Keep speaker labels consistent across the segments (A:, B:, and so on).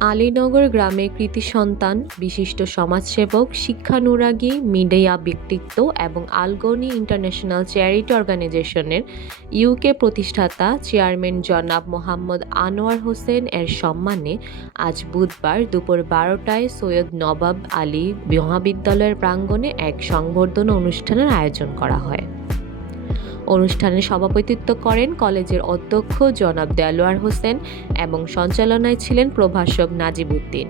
A: আলীনগর গ্রামের কৃতি সন্তান, বিশিষ্ট সমাজসেবক, শিক্ষানুরাগী, মিডিয়া ব্যক্তিত্ব এবং আলগনি ইন্টারন্যাশনাল চ্যারিটি অর্গানাইজেশনের ইউকে প্রতিষ্ঠাতা চেয়ারম্যান জনাব মোহাম্মদ আনোয়ার হোসেন এর সম্মানে আজ বুধবার দুপুর বারোটায় সৈয়দ নবাব আলী মহাবিদ্যালয়ের প্রাঙ্গণে এক সংবর্ধনা অনুষ্ঠানের আয়োজন করা হয়। অনুষ্ঠানে সভাপতিত্ব করেন কলেজের অধ্যক্ষ জনাব দেলোয়ার হোসেন এবং সঞ্চালনায় ছিলেন প্রভাষক নাজিব উদ্দিন।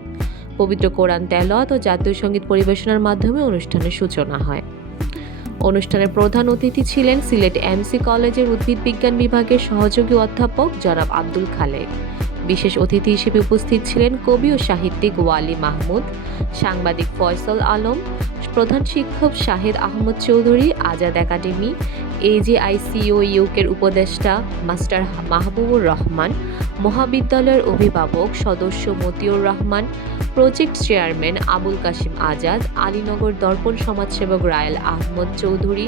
A: পবিত্র কোরআন তেলাওয়াত ও জাতীয় সংগীত পরিবেশনার মাধ্যমে অনুষ্ঠানের সূচনা হয়। অনুষ্ঠানের প্রধান অতিথি ছিলেন সিলেট এমসি কলেজের উদ্ভিদ বিজ্ঞান বিভাগের সহযোগী অধ্যাপক জনাব আব্দুল খালেক। বিশেষ অতিথি হিসেবে উপস্থিত ছিলেন কবি ও সাহিত্যিক ওয়ালি মাহমুদ, সাংবাদিক ফয়সল আলম প্রধান শিক্ষক শাহেদ আহমদ চৌধুরী, আজাদ একাডেমি এজেআইসিও ইউকের উপদেষ্টা মাস্টার মাহবুবুর রহমান, মহাবিদ্যালয়ের অভিভাবক সদস্য মতিউর রহমান, প্রজেক্ট চেয়ারম্যান আবুল কাশিম আজাদ, আলীনগর দর্পণ সমাজসেবক রায়েল আহমদ চৌধুরী,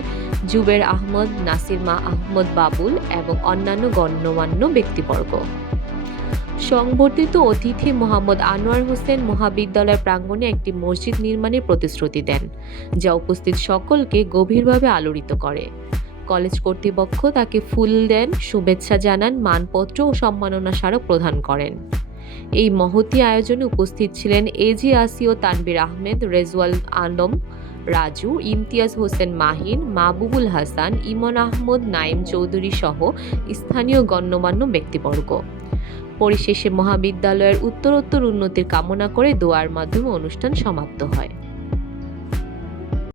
A: জুবের আহমদ নাসির মা আহমদ বাবুল এবং অন্যান্য গণ্যমান্য ব্যক্তিবর্গ। সংবর্ধিত অতিথি মোহাম্মদ আনোয়ার হোসেন মহাবিদ্যালয় প্রাঙ্গণে একটি মসজিদ নির্মাণের প্রতিশ্রুতি দেন, যা উপস্থিত সকলকে গভীরভাবে আলোড়িত করে। কলেজ কর্তৃপক্ষ তাকে ফুল দেন, শুভেচ্ছা জানান, মানপত্র ও সম্মাননা স্মারক প্রদান করেন। এই মহতি আয়োজনে উপস্থিত ছিলেন এজি আসিও তানবির আহমেদ, রেজওয়াল আলম, রাজু, ইমতিয়াজ হোসেন মাহিন, মাহবুবুল হাসান, ইমন আহমদ, নাইম চৌধুরী সহ স্থানীয় গণ্যমান্য ব্যক্তিবর্গ। পরিশেষে মহাবিদ্যালয়ের উত্তরোত্তর উন্নতির কামনা করে দোয়ার মাধ্যমে অনুষ্ঠান সমাপ্ত হয়।